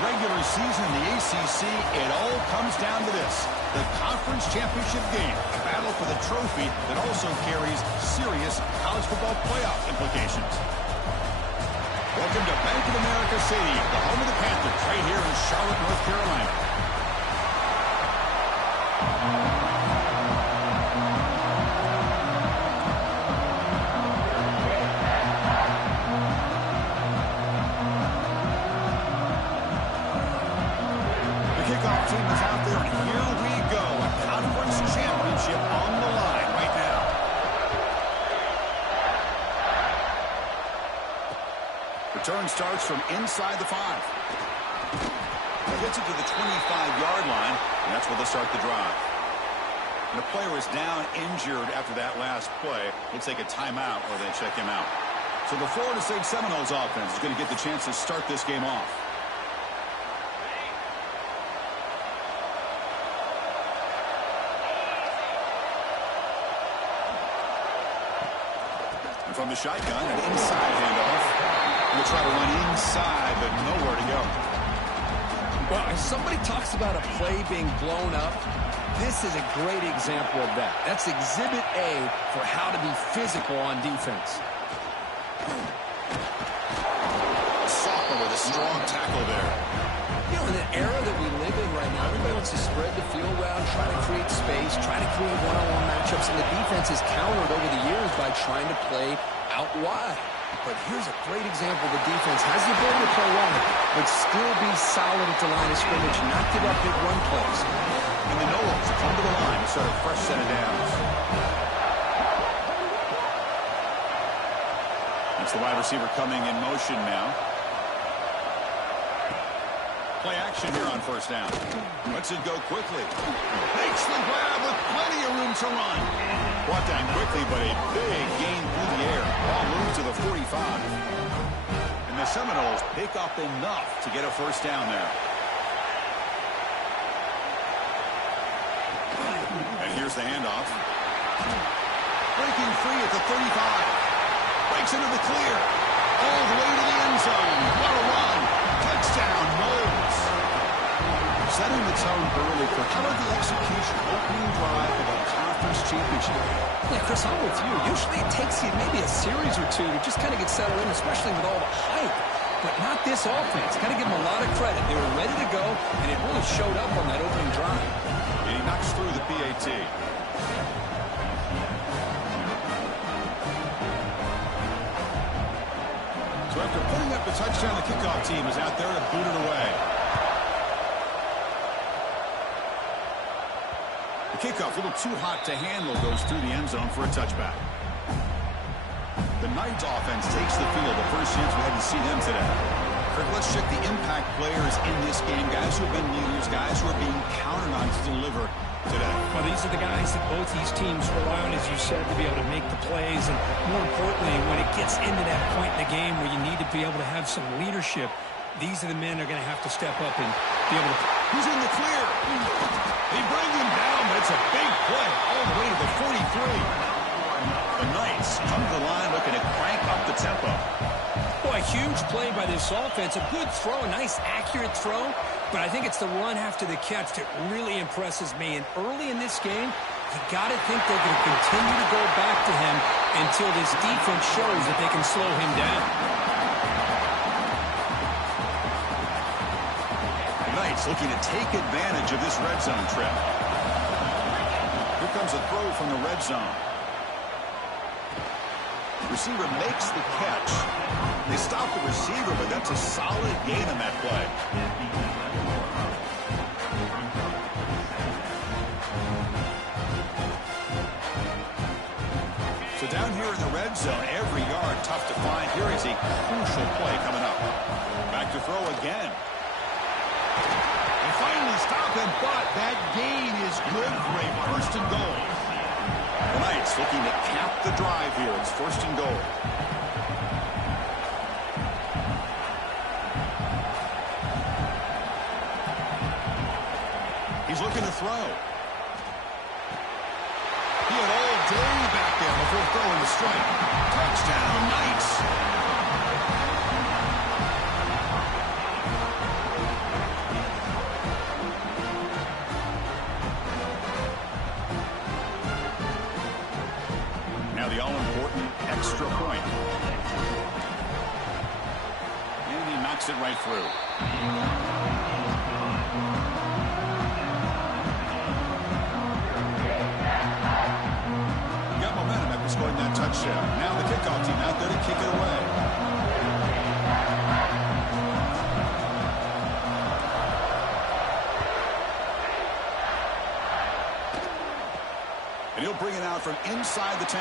regular season in the ACC, it all comes down to this. The conference championship game, a battle for the trophy that also carries serious college football playoff implications. Welcome to Bank of America Stadium, the home of the Panthers, right here in Charlotte, North Carolina. The kickoff team is out there, and here we go. A conference championship on the line right now. Return starts from inside the 5. Gets it to the 25-yard line, and that's where they'll start the drive. And the player is down injured after that last play. Looks like a timeout, or they check him out. So the Florida State Seminoles offense is going to get the chance to start this game off. And from the shotgun, an inside handoff. We'll try to run inside, but nowhere to go. Well, if somebody talks about a play being blown up, this is a great example of that. That's Exhibit A for how to be physical on defense. A sophomore with a strong tackle there. You know, in the era that we live in right now, everybody wants to spread the field around, try to create space, try to create one-on-one matchups, and the defense is countered over the years by trying to play out wide. But here's a great example. The defense has the ability to play wide, but still be solid at the line of scrimmage, not give up big run plays. And the Noles come to the line to start a fresh set of downs. It's the wide receiver coming in motion now. Play action here on first down. Lets it go quickly. Makes the grab with plenty of room to run. Brought down quickly, but a big gain through the air. Ball moves to the 45. And the Seminoles pick up enough to get a first down there. And here's the handoff. Breaking free at the 35. Breaks into the clear. All the way to the end zone. What a run. Touchdown, Noles. Setting the tone early for how about the execution opening drive of a conference championship. Yeah, Chris, I'm with you. Usually it takes you maybe a series or two to just kind of get settled in, especially with all the hype. But not this offense. Got to give them a lot of credit. They were ready to go, and it really showed up on that opening drive. And he knocks through the PAT. So after putting up the touchdown, the kickoff team is out there to boot it away. The kickoff, a little too hot to handle, goes through the end zone for a touchback. The Knights offense takes the field. The first chance we had to see them today. Kirk, let's check the impact players in this game. Guys who have been leaders, guys who are being counted on to deliver today. Well, these are the guys that both these teams rely on, as you said, to be able to make the plays. And more importantly, when it gets into that point in the game where you need to be able to have some leadership, these are the men that are going to have to step up and be able to... Who's in the clear? They bring him down, but it's a big play all the way to the 43. The Knights come to the line looking to crank up the tempo. Boy, a huge play by this offense. A good throw, a nice, accurate throw. But I think it's the run after the catch that really impresses me. And early in this game, you got to think they're going to continue to go back to him until this defense shows that they can slow him down. The Knights looking to take advantage of this red zone trip. Here comes a throw from the red zone. Receiver makes the catch. They stop the receiver, but that's a solid gain on that play. So down here in the red zone, every yard tough to find. Here is a crucial play coming up. Back to throw again. And finally stop him, but that gain is good for a first and goal. The Knights looking to cap the drive here. It's first and goal. He's looking to throw. He had all day back there before throwing the strike. Touchdown, Knights. it right through. Got momentum after scoring that touchdown. Now the kickoff team out there to kick it away. And he'll bring it out from inside the 10.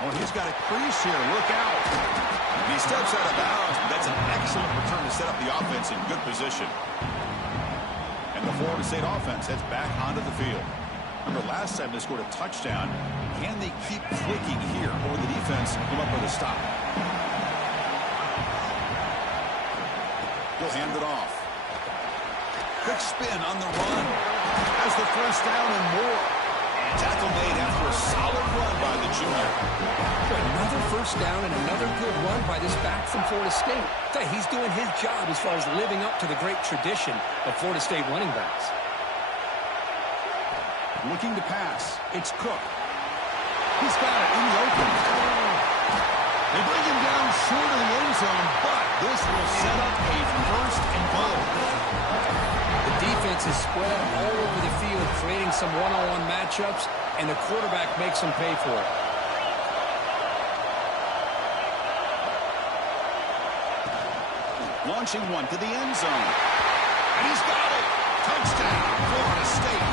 Oh, he's got a crease here. Look out. And he steps out of bounds. That's an excellent return to set up the offense in good position. And the Florida State offense heads back onto the field. Remember, last time they scored a touchdown. Can they keep clicking here, or will the defense come up with a stop? He'll hand it off. Quick spin on the run. Has the first down and more. Tackle made after a solid run by the junior. Another first down and another good run by this back from Florida State. He's doing his job as far as living up to the great tradition of Florida State running backs. Looking to pass. It's Cook. He's got it in the open. They bring him down short of the end zone, but this will set up a first and goal. The defense is spread all over the field, creating some one-on-one matchups, and the quarterback makes them pay for it. Launching one to the end zone. And he's got it. Touchdown, Florida State.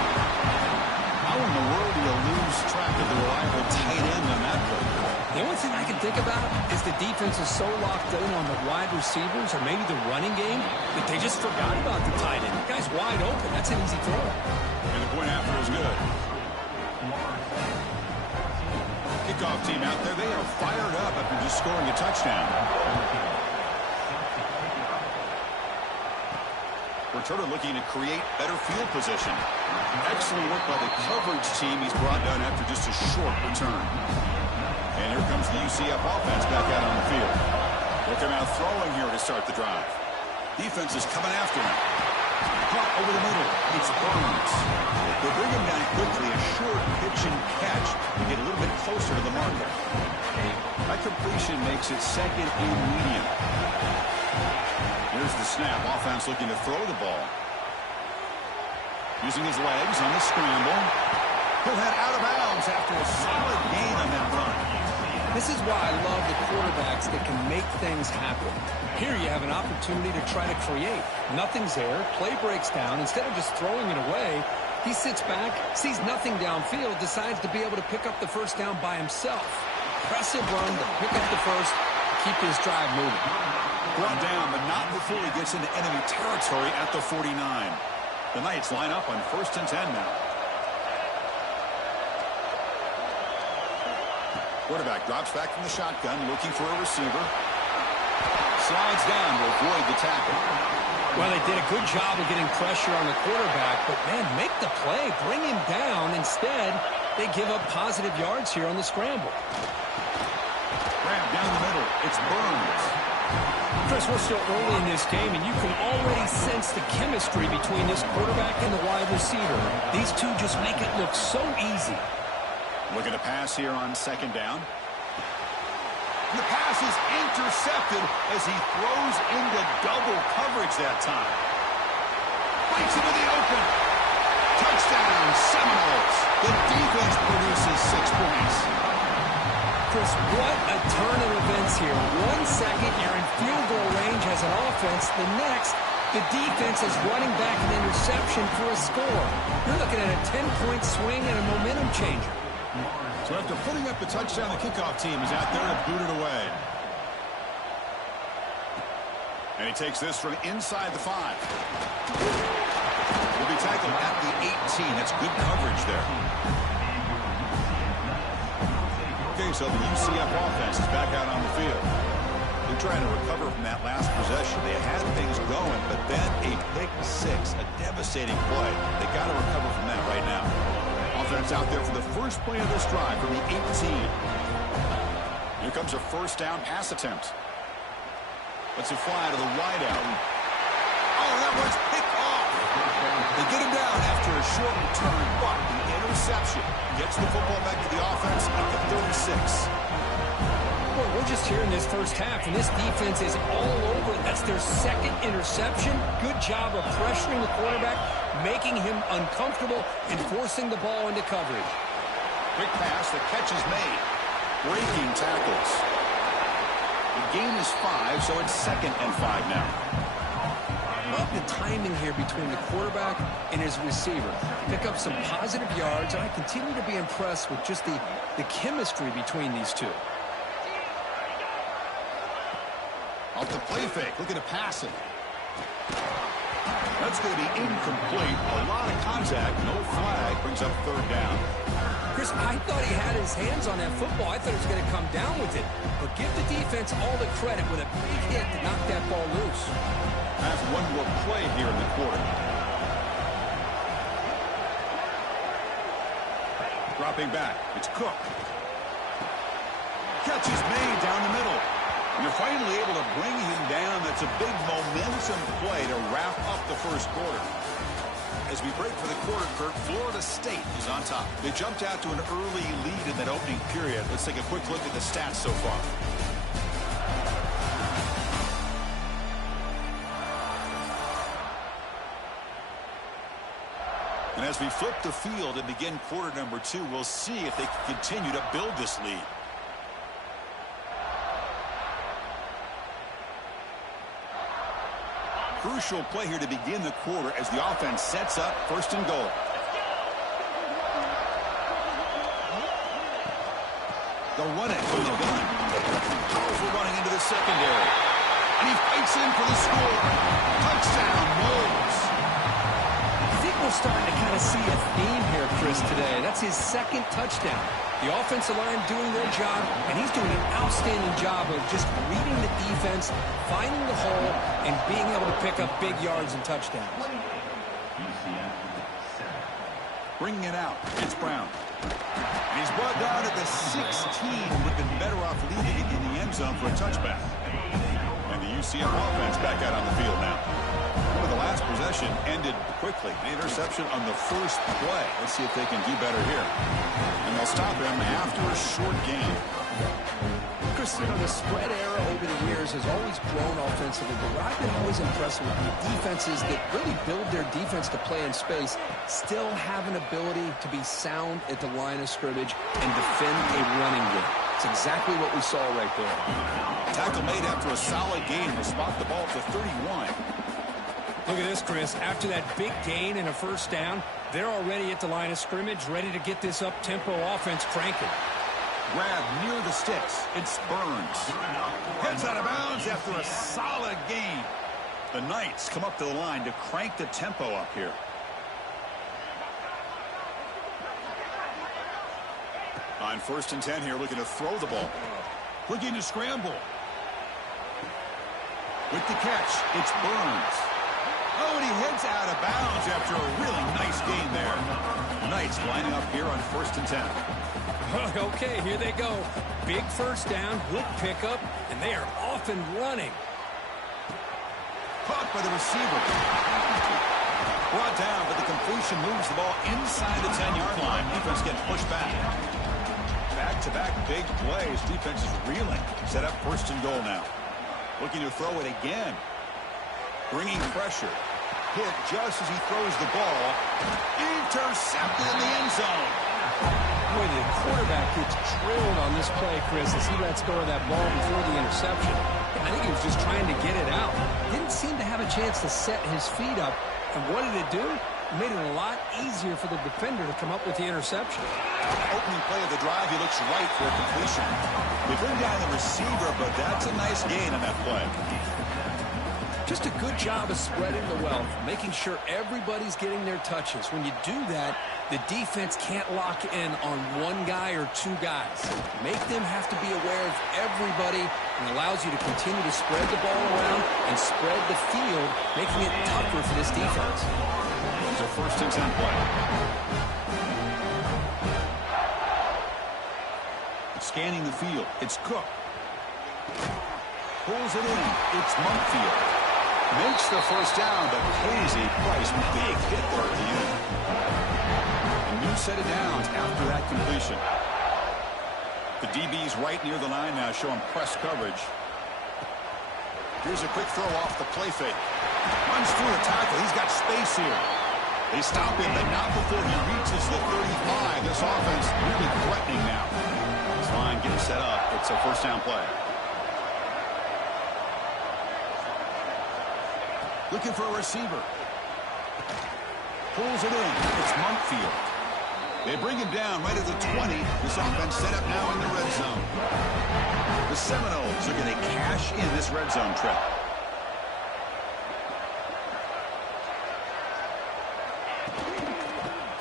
How in the world do you lose track of the reliable tight end on that play? The only thing I can think about is the defense is so locked in on the wide receivers or maybe the running game that they just forgot about the tight end. The guy's wide open. That's an easy throw. And the point after is good. Kickoff team out there. They are fired up after just scoring a touchdown. Returner looking to create better field position. Excellent work by the coverage team. He's brought down after just a short return. And here comes the UCF offense back out on the field. Look at him out throwing here to start the drive. Defense is coming after him. Caught over the middle. It's Burns. They bring him down quickly. A short pitch and catch to get a little bit closer to the marker. That completion makes it second and medium. Here's the snap. Offense looking to throw the ball. Using his legs on the scramble. He'll head out of bounds after a solid gain on that run. This is why I love the quarterbacks that can make things happen. Here you have an opportunity to try to create. Nothing's there. Play breaks down. Instead of just throwing it away, he sits back, sees nothing downfield, decides to be able to pick up the first down by himself. Impressive run to pick up the first, keep his drive moving. Brought down, but not before he gets into enemy territory at the 49. The Knights line up on 1st and 10 now. Quarterback drops back from the shotgun, looking for a receiver. Slides down to avoid the tackle. Well, they did a good job of getting pressure on the quarterback, but, man, make the play. Bring him down. Instead, they give up positive yards here on the scramble. Grab down the middle. It's Burns. Chris, we're still early in this game, and you can already sense the chemistry between this quarterback and the wide receiver. These two just make it look so easy. Looking to pass here on 2nd down. The pass is intercepted as he throws into double coverage that time. Bites into the open. Touchdown, Seminoles. The defense produces 6 points. Chris, what a turn of events here. 1 second, you're in field goal range as an offense. The next, the defense is running back an interception for a score. You're looking at a 10-point swing and a momentum changer. So after putting up the touchdown, the kickoff team is out there to boot it away. And he takes this from inside the 5. Will be tackled at the 18. That's good coverage there. Okay, so the UCF offense is back out on the field. They're trying to recover from that last possession. They had things going, but then a pick 6, a devastating play. They got to recover from that right now. Offense out there for the first play of this drive from the 18. Here comes a 1st down pass attempt. Let's it fly to the wideout. Oh, that was picked off. They get him down after a short return, but the interception gets the football back to the offense at the 36. Boy, we're just here in this first half, and this defense is all over it. That's their second interception. Good job of pressuring the quarterback, making him uncomfortable, and forcing the ball into coverage. Quick pass, the catch is made. Breaking tackles. The gain is 5, so it's 2nd and 5 now. Love the timing here between the quarterback and his receiver. Pick up some positive yards, and I continue to be impressed with just the chemistry between these two. Off the play fake, looking to pass it. That's going to be incomplete. A lot of contact, no flag, brings up 3rd down. Chris, I thought he had his hands on that football. I thought he was going to come down with it. But give the defense all the credit with a big hit to knock that ball loose. Have one more play here in the quarter. Dropping back, it's Cook. Catch is made down the middle. You're finally able to bring him down. That's a big momentum play to wrap up the first quarter. As we break for the quarter, Kurt, Florida State is on top. They jumped out to an early lead in that opening period. Let's take a quick look at the stats so far. And as we flip the field and begin quarter number 2, we'll see if they can continue to build this lead. Crucial play here to begin the quarter as the offense sets up 1st and goal. They'll run it from the gun. Powerful running into the secondary. And he fights in for the score. Touchdown, Knowles. I think we're starting to kind of see a theme here, Chris, today. That's his 2nd touchdown. The offensive line doing their job, and he's doing an outstanding job of just reading the defense, finding the hole, and being able to pick up big yards and touchdowns. Bringing it out, it's Brown. And he's brought down at the 16. Would have been better off leaving it in the end zone for a touchback. And the UCF offense back out on the field now. Remember, the last possession ended quickly. The interception on the first play. Let's see if they can do better here. And they'll stop him after a short game. Chris, you know, the spread era over the years has always grown offensively, but what I've been always impressed with defenses that really build their defense to play in space still have an ability to be sound at the line of scrimmage and defend a running game. It's exactly what we saw right there. Tackle made after a solid game to spot the ball to 31. Look at this, Chris. After that big gain and a 1st down, they're already at the line of scrimmage, ready to get this up-tempo offense cranking. Grab near the sticks. It's Burns. Heads out of bounds after a solid game. The Knights come up to the line to crank the tempo up here. On 1st and 10 here, looking to throw the ball. Looking to scramble. With the catch, it's Burns. Oh, and he heads out of bounds after a really nice game there. The Knights lining up here on 1st and 10. Okay, here they go. Big 1st down, good pickup, and they are off and running. Caught by the receiver. Brought down, but the completion moves the ball inside the 10-yard line. Defense getting pushed back. Back-to-back big plays. Defense is reeling. Set up 1st and goal now. Looking to throw it again. Bringing pressure. Hit just as he throws the ball. Intercepted in the end zone. Boy, the quarterback gets drilled on this play, Chris, as he lets go of that ball before the interception. I think he was just trying to get it out. Didn't seem to have a chance to set his feet up. And what did it do? It made it a lot easier for the defender to come up with the interception. Opening play of the drive, he looks right for a completion. They bring down the receiver, but that's a nice gain on that play. Just a good job of spreading the wealth, making sure everybody's getting their touches. When you do that, the defense can't lock in on one guy or 2 guys. Make them have to be aware of everybody and allows you to continue to spread the ball around and spread the field, making it tougher for this defense. It's a 1st and 10 play. Scanning the field, it's Cook. Pulls it in, it's Monkfield. Makes the 1st down, but pays a price. Big hit there at the end. A new set of downs after that completion. The DB's right near the line now, showing press coverage. Here's a quick throw off the play fake. Runs through the tackle. He's got space here. They stop him, but not before he reaches the 35. This offense really threatening now. This line getting set up. It's a first down play. Looking for a receiver. Pulls it in. It's Montfield. They bring him down right at the 20. This offense set up now in the red zone. The Seminoles are going to cash in this red zone trip.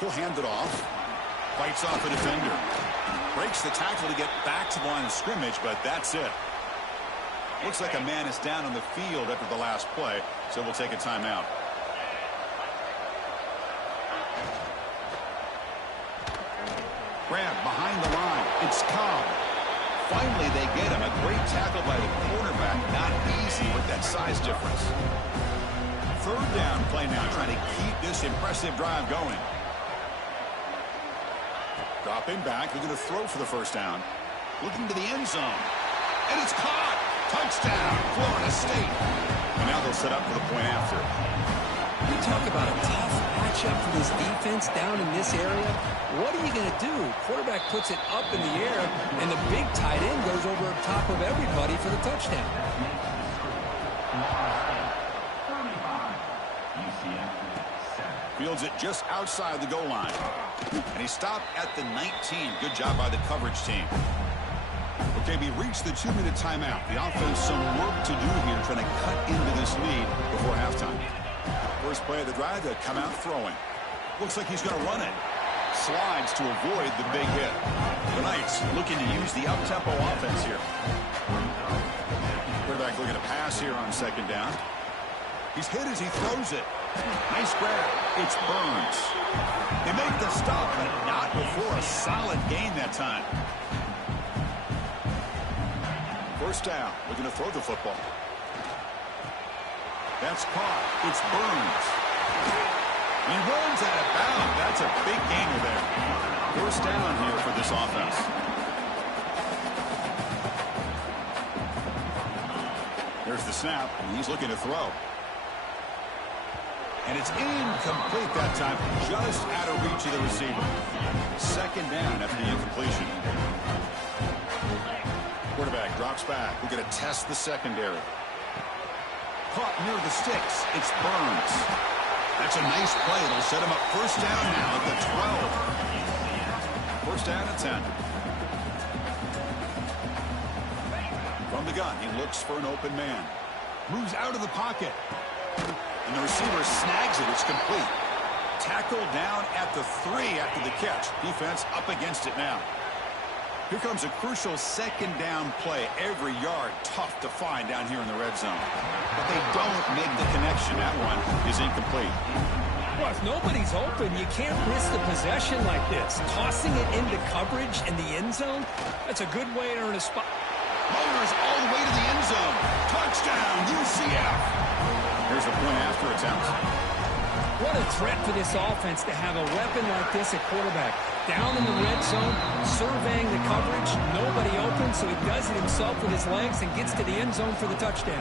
He'll hand it off. Fights off a defender. Breaks the tackle to get back to the line of scrimmage, but that's it. Looks like a man is down on the field after the last play, so we'll take a timeout. Grab behind the line. It's Cobb. Finally, they get him. A great tackle by the quarterback. Not easy with that size difference. Third down play now, trying to keep this impressive drive going. Dropping back. They're going to throw for the first down. Looking to the end zone. And it's caught. Touchdown, Florida State. And now they'll set up for the point after. You talk about a tough matchup for this defense down in this area. What are you going to do? Quarterback puts it up in the air, and the big tight end goes over top of everybody for the touchdown. Fields it just outside the goal line. And he stopped at the 19. Good job by the coverage team. Okay, we reached the 2-minute timeout. The offense some work to do here, trying to cut into this lead before halftime. First play of the drive, they come out throwing. Looks like he's going to run it. Slides to avoid the big hit. The Knights looking to use the up-tempo offense here. Quarterback looking to pass here on second down. He's hit as he throws it. Nice grab. It's Burns. They make the stop, but not before a solid gain that time. First down. Looking to throw the football. That's caught. It's Burns. He runs out of bounds. That's a big gainer there. First down here for this offense. There's the snap, and he's looking to throw. And it's incomplete that time, just out of reach of the receiver. Second down after the incompletion. Quarterback drops back. We're going to test the secondary. Caught near the sticks. It's Burns. That's a nice play. It'll set him up first down now at the 12. First down at 10. From the gun, he looks for an open man. Moves out of the pocket. And the receiver snags it. It's complete. Tackle down at the 3 after the catch. Defense up against it now. Here comes a crucial second down play. Every yard tough to find down here in the red zone. But they don't make the connection. That one is incomplete. Well, if nobody's open, you can't risk the possession like this. Tossing it into coverage in the end zone, that's a good way to earn a spot. Motors all the way to the end zone. Touchdown, UCF. Here's the point after attempt. What a threat for this offense to have a weapon like this at quarterback. Down in the red zone, surveying the coverage, nobody open, so he does it himself with his legs and gets to the end zone for the touchdown.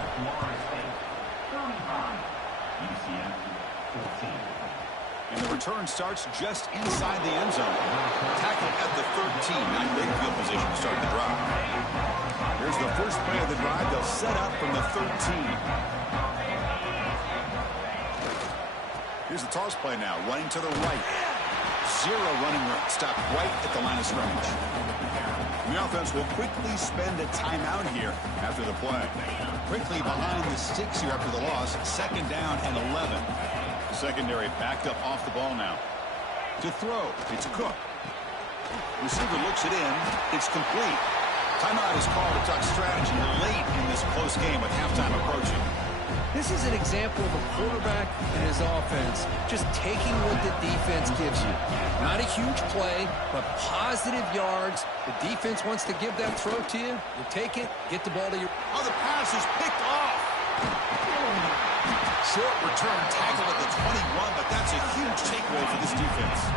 And the return starts just inside the end zone. Tackle at the 13. Not great field position to start the drive. Here's the first play of the drive. They'll set up from the 13. Here's the toss play now, running to the right. Zero running room, stopped right at the line of scrimmage. The offense will quickly spend a timeout here after the play. Quickly behind the sticks here after the loss, second down and 11. Secondary backed up off the ball now. To throw, it's Cook. Receiver looks it in, it's complete. Timeout is called to talk strategy late in this close game with halftime approaching. This is an example of a quarterback and his offense just taking what the defense gives you. Not a huge play, but positive yards. The defense wants to give that throw to you. You take it, get the ball to your... Oh, the pass is picked off. Short return tackle at the 21, but that's a huge takeaway for this defense.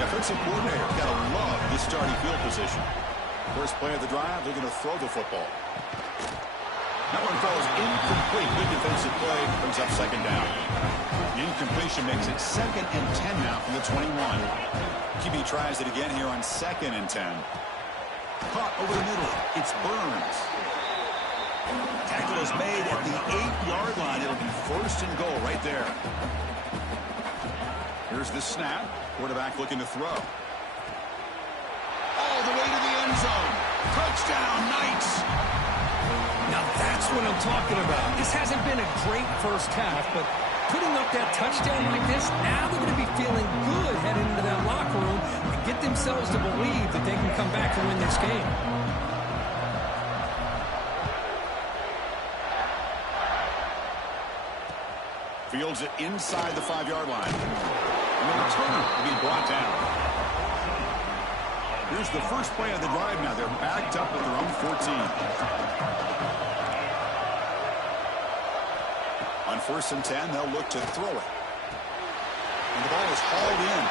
The offensive coordinator got to love this starting field position. First play of the drive, they're going to throw the football. That one falls incomplete. Good defensive play. Brings up second down. The incompletion makes it 2nd and 10 now from the 21. QB tries it again here on 2nd and 10. Caught over the middle. It's Burns. Tackle is made at the 8-yard line. It'll be 1st and goal right there. Here's the snap. Quarterback looking to throw. All the way to the end zone. Touchdown, Knights. Now that's what I'm talking about. This hasn't been a great first half, but putting up that touchdown like this, now they're going to be feeling good heading into that locker room and get themselves to believe that they can come back and win this game. Fields it inside the 5-yard line. And the returner will be brought down. Here's the first play of the drive now. They're backed up at their own 14. On 1st and 10, they'll look to throw it. And the ball is hauled in.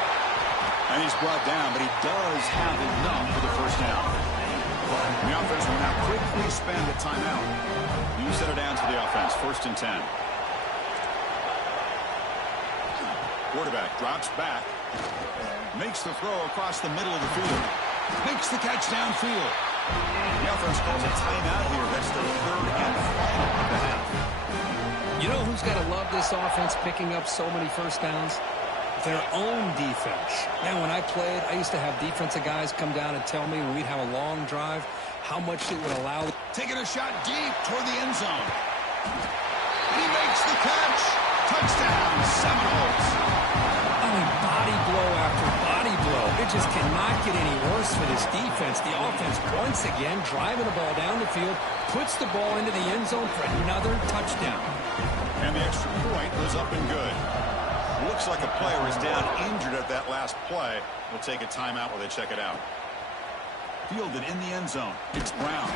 And he's brought down, but he does have enough for the first down. And the offense will now quickly spend a timeout. You set it down to the offense. 1st and 10. Quarterback drops back. Makes the throw across the middle of the field. Makes the catch downfield. The offense calls a timeout here. That's the 3rd and final of the half. You know who's got to love this offense picking up so many first downs? Their own defense. Man, when I played, I used to have defensive guys come down and tell me when we'd have a long drive how much it would allow. Taking a shot deep toward the end zone. He makes the catch. Touchdown, Seminoles. I mean, body blow after body blow. It just cannot get any worse for this defense. The offense, once again, driving the ball down the field, puts the ball into the end zone for another touchdown. And the extra point was up and good. Looks like a player is down injured at that last play. We'll take a timeout while they check it out. Fielded in the end zone. It's Brown.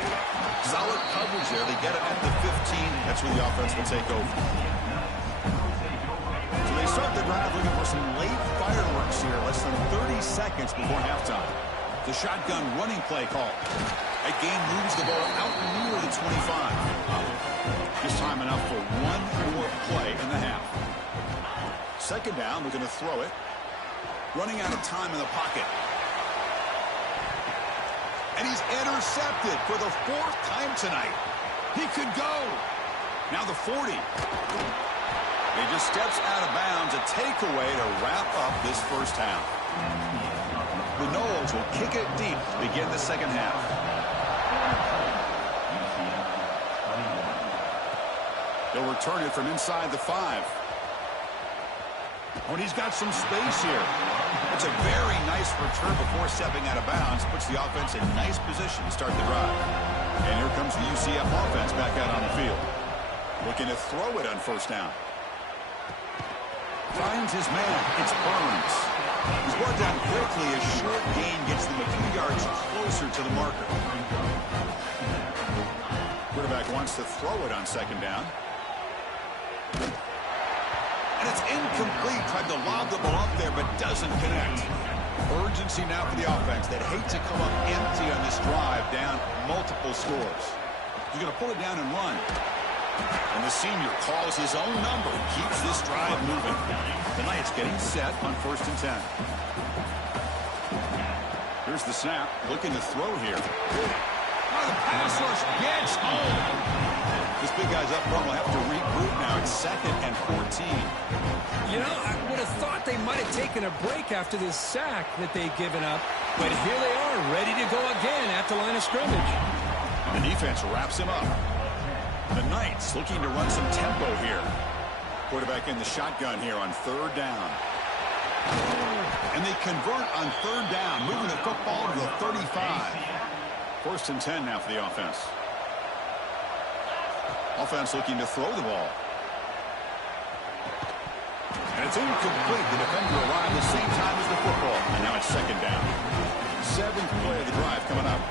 Solid coverage there. They get it at the 15. That's where the offense will take over. So they start the drive looking for some late fireworks here. Less than 30 seconds before halftime. The shotgun running play call. That game moves the ball out near the 25. Just time enough for one more play in the half. 2nd down, we're going to throw it. Running out of time in the pocket. And he's intercepted for the 4th time tonight. He could go. Now the 40. He just steps out of bounds. A takeaway to wrap up this first half. The Noles will kick it deep to begin the second half. They'll return it from inside the 5. When he's got some space here. It's a very nice return before stepping out of bounds. Puts the offense in nice position to start the drive. And here comes the UCF offense back out on the field. Looking to throw it on 1st down. Finds his man. It's Burns. He's brought down quickly. A short gain gets them a few yards closer to the marker. Quarterback wants to throw it on 2nd down. And it's incomplete. Tried to lob the ball up there, but doesn't connect. Urgency now for the offense. They'd hate to come up empty on this drive, down multiple scores. He's going to pull it down and run. And the senior calls his own number. Keeps this drive moving. The Knights getting set on 1st and 10. Here's the snap. Looking to throw here. Oh, the pass rush gets home. This big guy's up front will have to regroup now. It's 2nd and 14. You know, I would have thought they might have taken a break after this sack that they'd given up. But here they are, ready to go again at the line of scrimmage. The defense wraps him up. The Knights looking to run some tempo here. Quarterback in the shotgun here on 3rd down. And they convert on 3rd down, moving the football to the 35. 1st and 10 now for the offense. Offense looking to throw the ball. And it's incomplete. The defender arrived the same time as the football. And now it's 2nd down. 7th play of the drive coming up.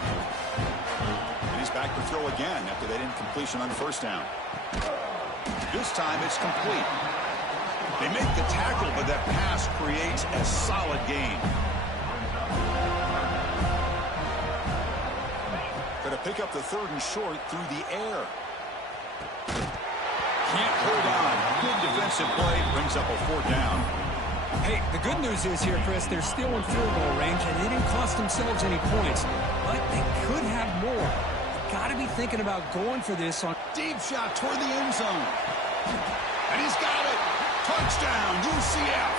And he's back to throw again after that incompletion on 1st down. This time it's complete. They make the tackle, but that pass creates a solid gain. Going to pick up the 3rd and short through the air. Can't hold on. Good defensive play. Brings up a 4th down. Hey, the good news is here, Chris, they're still in field goal range, and they didn't cost themselves any points. But they could have more. Got to be thinking about going for this on Deep shot toward the end zone. And he's got it. Touchdown, UCF.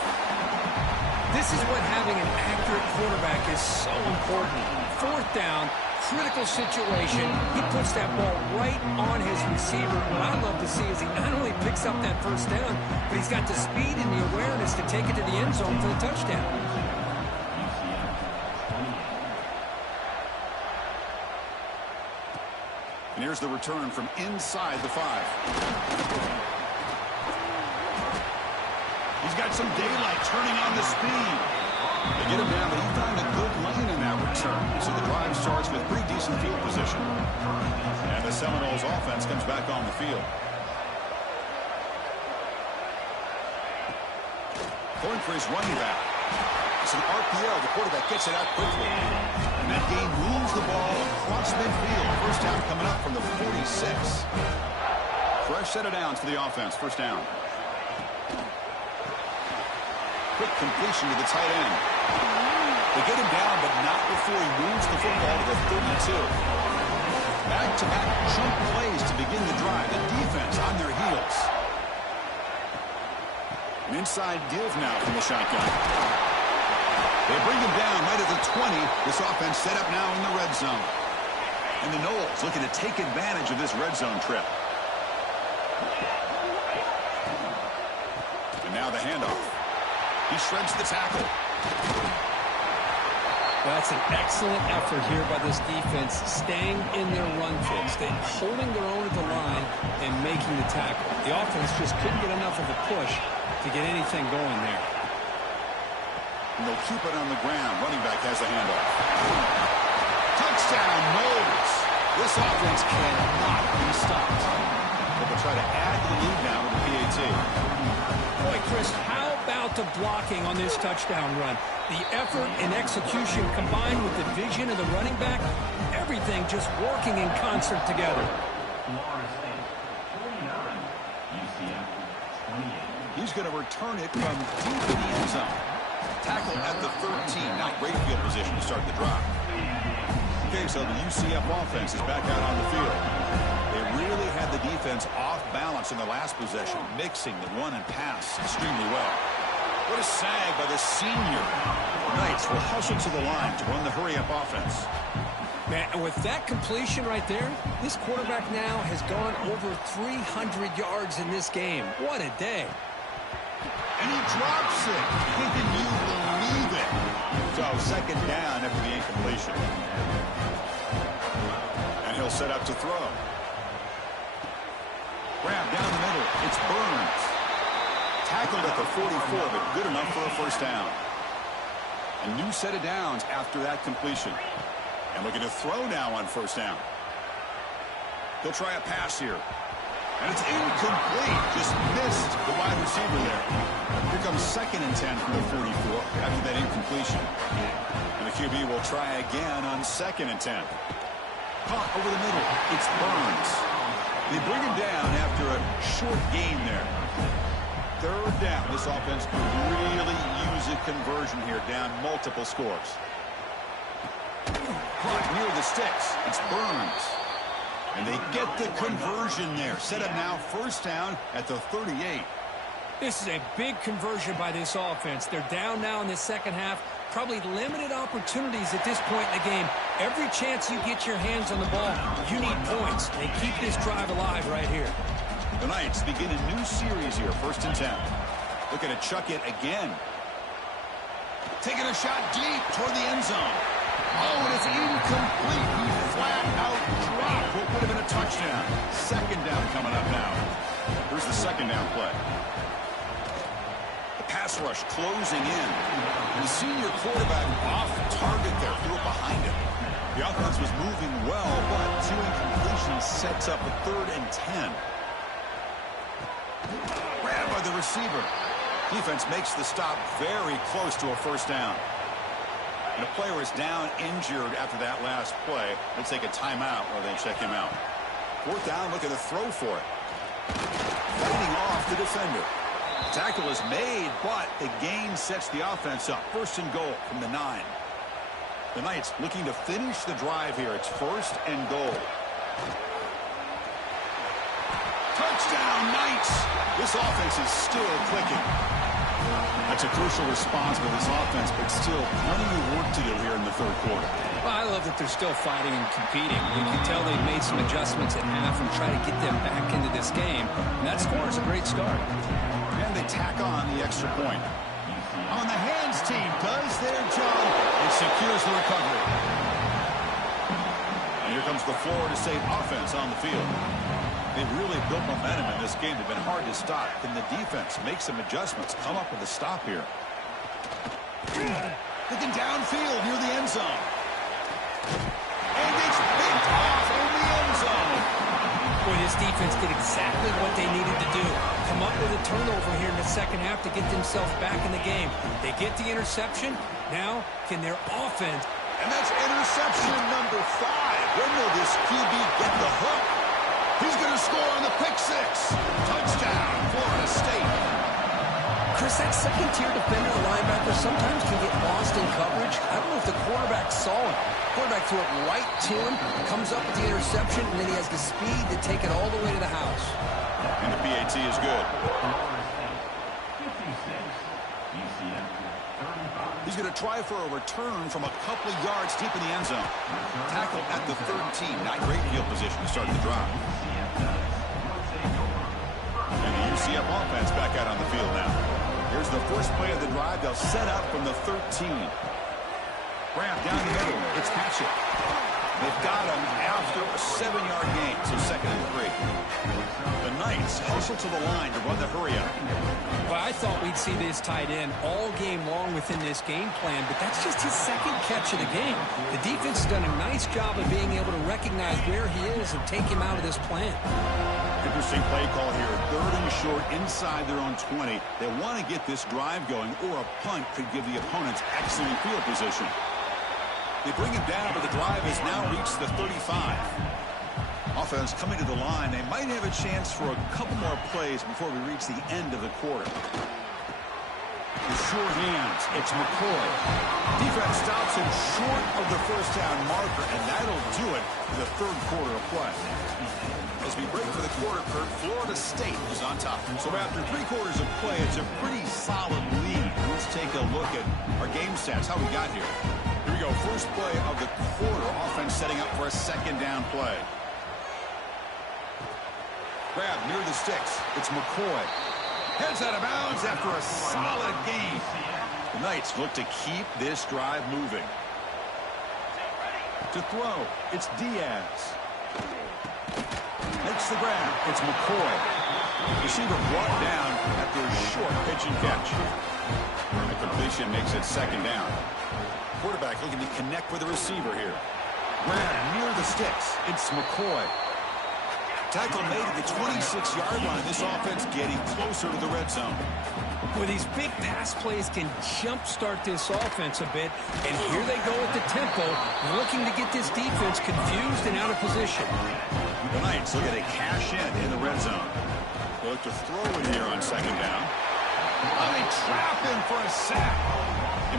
This is what having an accurate quarterback is so important. 4th down, critical situation. He puts that ball right on his receiver. What I love to see is he not only picks up that 1st down, but he's got the speed and the awareness to take it to the end zone for the touchdown. And here's the return from inside the 5. He's got some daylight turning on the speed. They get him down, but he found a good lane in that return. So the drive starts with pretty decent field position. And the Seminoles offense comes back on the field. Going for his running back. It's an RPO. The quarterback gets it out quickly. And that game moves the ball across midfield. 1st down coming up from the 46. Fresh set of downs for the offense. 1st down. Quick completion to the tight end. They get him down, but not before he moves the football to the 32. Back-to-back jump plays to begin the drive. The defense on their heels. An inside give now from the shotgun. They bring him down right at the 20. This offense set up now in the red zone. And the Noles looking to take advantage of this red zone trip. And now the handoff. He shreds the tackle. That's an excellent effort here by this defense, staying in their run fix, holding their own at the line and making the tackle. The offense just couldn't get enough of a push to get anything going there. And they'll keep it on the ground. Running back has the handoff. Touchdown, Noles. This offense cannot be stopped. They'll try to add to the lead now with the PAT. Boy, Chris, how about the blocking on this touchdown run? The effort and execution combined with the vision of the running back, everything just working in concert together. He's going to return it from deep in the end zone. Tackle at the 13. Now great field position to start the drive. Okay, so the UCF offense is back out on the field. They really had the defense off balance in the last possession, mixing the run and pass extremely well. What a sag by the senior. Knights will hustle to the line to run the hurry-up offense. Man, and with that completion right there, this quarterback now has gone over 300 yards in this game. What a day. And he drops it. Can you believe it? So 2nd down after the incompletion. And he'll set up to throw. Grab down the middle. It's Burns. Tackled at the 44, but good enough for a 1st down. A new set of downs after that completion. And looking to throw now on 1st down. He'll try a pass here. And it's incomplete. Just missed the wide receiver there. Here comes 2nd and 10 from the 44 after that incompletion. And the QB will try again on 2nd and 10. Caught over the middle. It's Burns. They bring him down after a short gain there. 3rd down. This offense could really use a conversion here, down multiple scores. Caught near the sticks. It's Burns. And they get the conversion there. Set up now 1st down at the 38. This is a big conversion by this offense. They're down now in the 2nd half. Probably limited opportunities at this point in the game. Every chance you get your hands on the ball, you need points. They keep this drive alive right here. The Knights begin a new series here, 1st and 10. Looking to chuck it again. Taking a shot deep toward the end zone. Oh, and it's incomplete. He flat out dropped what would have been a touchdown. 2nd down coming up now. Here's the 2nd down play. The pass rush closing in. And the senior quarterback off target there. Threw it behind him. The offense was moving well, but 2 incompletions sets up a 3rd and 10. Grabbed by the receiver. Defense makes the stop very close to a 1st down. And a player is down injured after that last play. Let's take a timeout while they check him out. Fourth down, looking to throw for it. Fighting off the defender. Tackle is made, but the gain sets the offense up. First and goal from the 9. The Knights looking to finish the drive here. It's first and goal. Touchdown, Knights! This offense is still clicking. That's a crucial response by this offense, but still plenty of work to do here in the third quarter. Well, I love that they're still fighting and competing. You can tell they've made some adjustments at half and try to get them back into this game. And that score is a great start. And they tack on the extra point. On the hands team does their job and secures the recovery. And here comes the Florida State offense on the field. They've really built momentum in this game. They've been hard to stop. Can the defense make some adjustments, come up with a stop here? Looking downfield near the end zone. And it's picked off in the end zone. Boy, this defense did exactly what they needed to do. Come up with a turnover here in the second half to get themselves back in the game. They get the interception. Now, can their offense... And that's interception number 5. When will this QB get the hook? He's going to score on the pick 6. Touchdown, Florida State. Chris, that second-tier defender, the linebacker, sometimes can get lost in coverage. I don't know if the quarterback saw it. Quarterback threw it right to him, comes up with the interception, and then he has the speed to take it all the way to the house. And the PAT is good. He's going to try for a return from a couple of yards deep in the end zone. Tackle at the 13. Not great field position to start the drive. And the UCF offense back out on the field now. Here's the first play of the drive. They'll set up from the 13. Grab down the middle. It's Patchett. They've got him after a 7-yard gain, so second and 3. The Knights hustle to the line to run the hurry-up. Well, I thought we'd see this tight end all game long within this game plan, but that's just his second catch of the game. The defense has done a nice job of being able to recognize where he is and take him out of this plan. Interesting play call here. Third and short inside their own 20. They want to get this drive going, or a punt could give the opponents excellent field position. They bring him down, but the drive has now reached the 35. Offense coming to the line. They might have a chance for a couple more plays before we reach the end of the quarter. With sure hands, it's McCoy. Defense stops him short of the first down marker, and that'll do it for the third quarter of play. As we break for the quarter, Kurt, Florida State is on top. So after 3 quarters of play, it's a pretty solid lead. Let's take a look at our game stats, how we got here. Here we go, first play of the quarter. Offense setting up for a second down play. Grab near the sticks. It's McCoy. Heads out of bounds after a solid gain. The Knights look to keep this drive moving. To throw, it's Diaz. Makes the grab. It's McCoy. Receiver brought down after a short pitch and catch. The completion makes it second down. Quarterback looking to connect with the receiver here. Grab near the sticks. It's McCoy. Tackle made at the 26-yard line. This offense getting closer to the red zone. Well, these big pass plays can jumpstart this offense a bit, and here they go at the tempo, looking to get this defense confused and out of position. The Knights look at a cash in the red zone. They look to throw it here on second down. They trap him for a sack.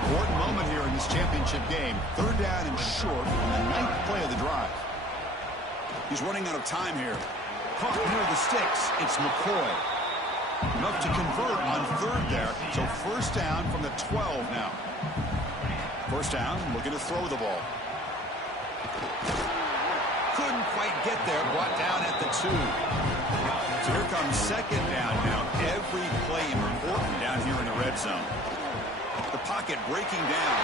Important moment here in this championship game. Third down and short on the 9th play of the drive. He's running out of time here. Caught near the sticks. It's McCoy. Enough to convert on third there. So first down from the 12 now. First down, looking to throw the ball. Couldn't quite get there. Brought down at the 2. So here comes second down now. Every play important down here in the red zone. The pocket breaking down.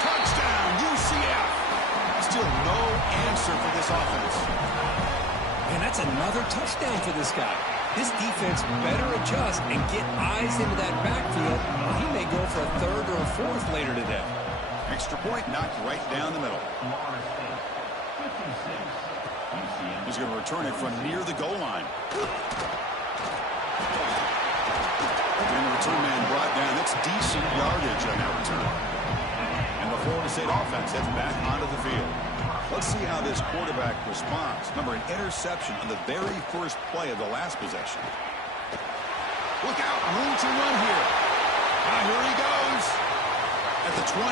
Touchdown, UCF. Still no answer for this offense. And that's another touchdown for this guy. This defense better adjust and get eyes into that backfield. He may go for a third or a fourth later today. Extra point knocked right down the middle. He's going to return it from near the goal line. And the return man brought down. That's decent yardage on that return. And the Florida State offense heads back onto the field. Let's see how this quarterback responds. Remember, an interception on the very first play of the last possession. Look out, room to run here. Now here he goes. At the 20.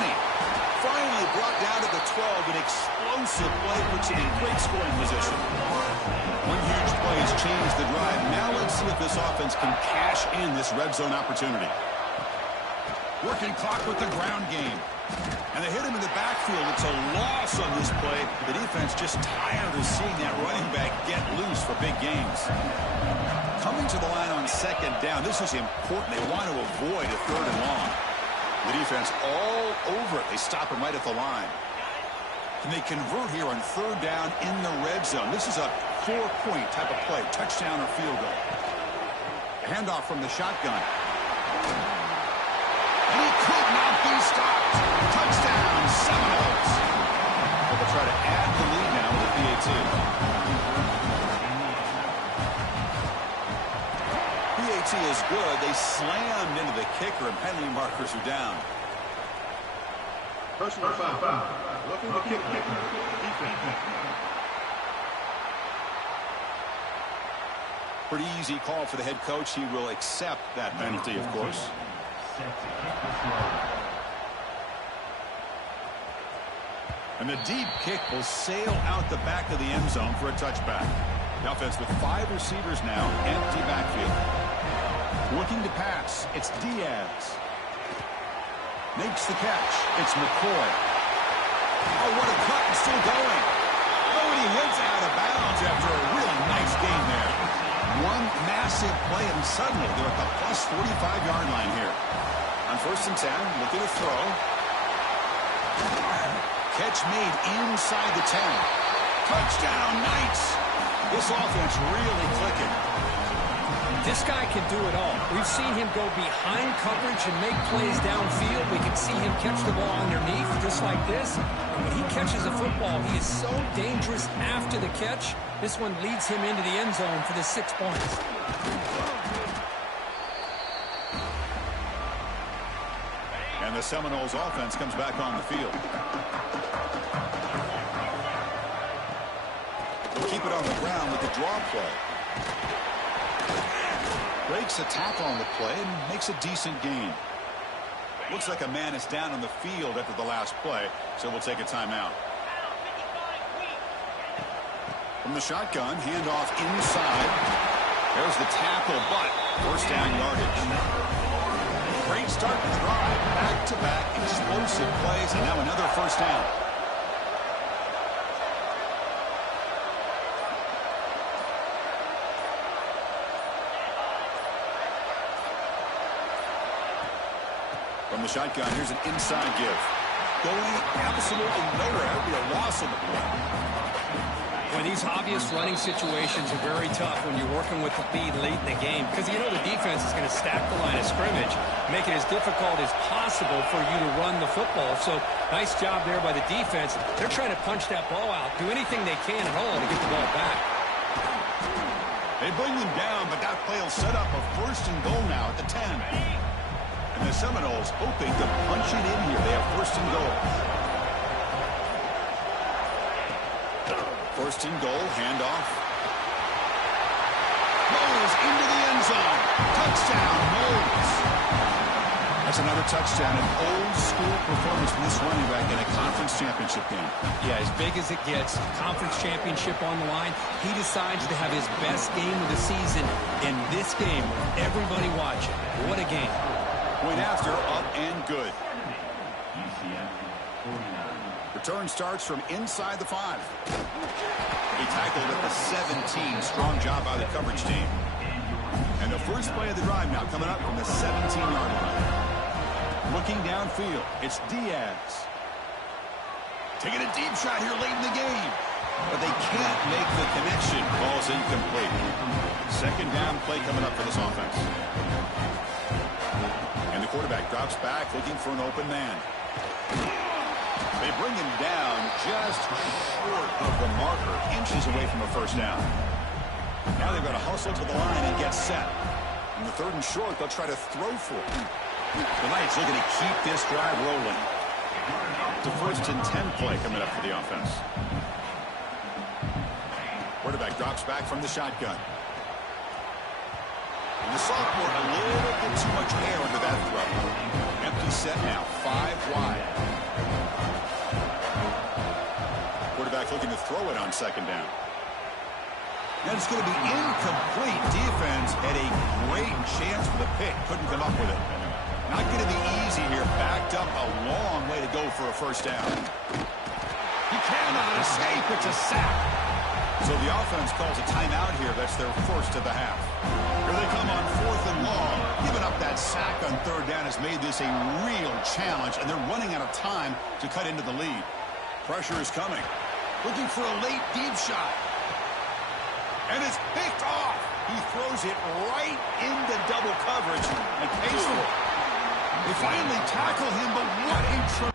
Finally brought down to the 12. An explosive play puts him in great scoring position. One huge play has changed the drive. Now let's see if this offense can cash in this red zone opportunity. Working clock with the ground game. And they hit him in the backfield. It's a loss on this play. The defense just tired of seeing that running back get loose for big gains. Coming to the line on second down. This is important. They want to avoid a third and long. The defense all over it. They stop him right at the line. And they convert here on third down in the red zone. This is a 4-point type of play. Touchdown or field goal. Handoff from the shotgun. And he could not be stopped. Touchdown, Seminoles. They'll try to add the lead now with the PAT. PAT is good. They slammed into the kicker, and penalty markers are down. Personal foul. Looking to kick. Defense. Pretty easy call for the head coach. He will accept that penalty, of course. And the deep kick will sail out the back of the end zone for a touchback. The offense with 5 receivers now, empty backfield. Looking to pass, it's Diaz. Makes the catch, it's McCoy. Oh, what a cut, and still going. Oh, and he hits out of bounds after a really nice gain there. One massive play, and suddenly they're at the plus 45-yard line here. On 1st and 10, looking to throw. Catch made inside the 10. Touchdown, Knights. This offense really clicking. This guy can do it all. We've seen him go behind coverage and make plays downfield. We can see him catch the ball underneath just like this. And when he catches a football, he is so dangerous after the catch. This one leads him into the end zone for the 6 points. And the Seminoles offense comes back on the field. They'll keep it on the ground with the draw play. Breaks a tackle on the play and makes a decent gain. Looks like a man is down on the field after the last play, so we'll take a timeout. From the shotgun, handoff inside. There's the tackle, but first down yardage. Great start to drive. Back-to-back explosive plays, and now another first down. From the shotgun, here's an inside give. Going absolutely nowhere. That would be a loss on the play. Boy, these obvious running situations are very tough when you're working with the lead late in the game because you know the defense is going to stack the line of scrimmage, make it as difficult as possible for you to run the football. So nice job there by the defense. They're trying to punch that ball out, do anything they can at all to get the ball back. They bring them down, but that play will set up a first and goal now at the 10. And the Seminoles hoping to punch it in here. They have first and goal. First and goal, handoff. Moles into the end zone. Touchdown, Moles. That's another touchdown. An old-school performance from this running back in a conference championship game. Yeah, as big as it gets, conference championship on the line. He decides to have his best game of the season in this game. Everybody watching. What a game. Point after, up and good. Return starts from inside the 5. He tackled at the 17. Strong job by the coverage team. And the first play of the drive now coming up from the 17-yard line. Looking downfield, it's Diaz. Taking a deep shot here late in the game. But they can't make the connection. Ball's incomplete. Second down play coming up for this offense. And the quarterback drops back looking for an open man. They bring him down just short of the marker, inches away from a first down. Now they've got to hustle to the line and get set. In the 3rd and short, they'll try to throw for it. The Knights looking to keep this drive rolling. to 1st and 10 play coming up for the offense. Quarterback drops back from the shotgun. And the sophomore, a little bit too much air under that throw. Empty set now, 5 wide. Quarterback looking to throw it on 2nd down. And it's going to be incomplete. Defense had a great chance for the pick. Couldn't come up with it. Not going to be easy here. Backed up a long way to go for a 1st down. He cannot escape. It's a sack. So the offense calls a timeout here. That's their 1st of the half. Here they come on 4th and long. Giving up that sack on 3rd down has made this a real challenge, and they're running out of time to cut into the lead. Pressure is coming. Looking for a late deep shot. And it's picked off. He throws it right into double coverage and pays for it. They finally tackle him, but what a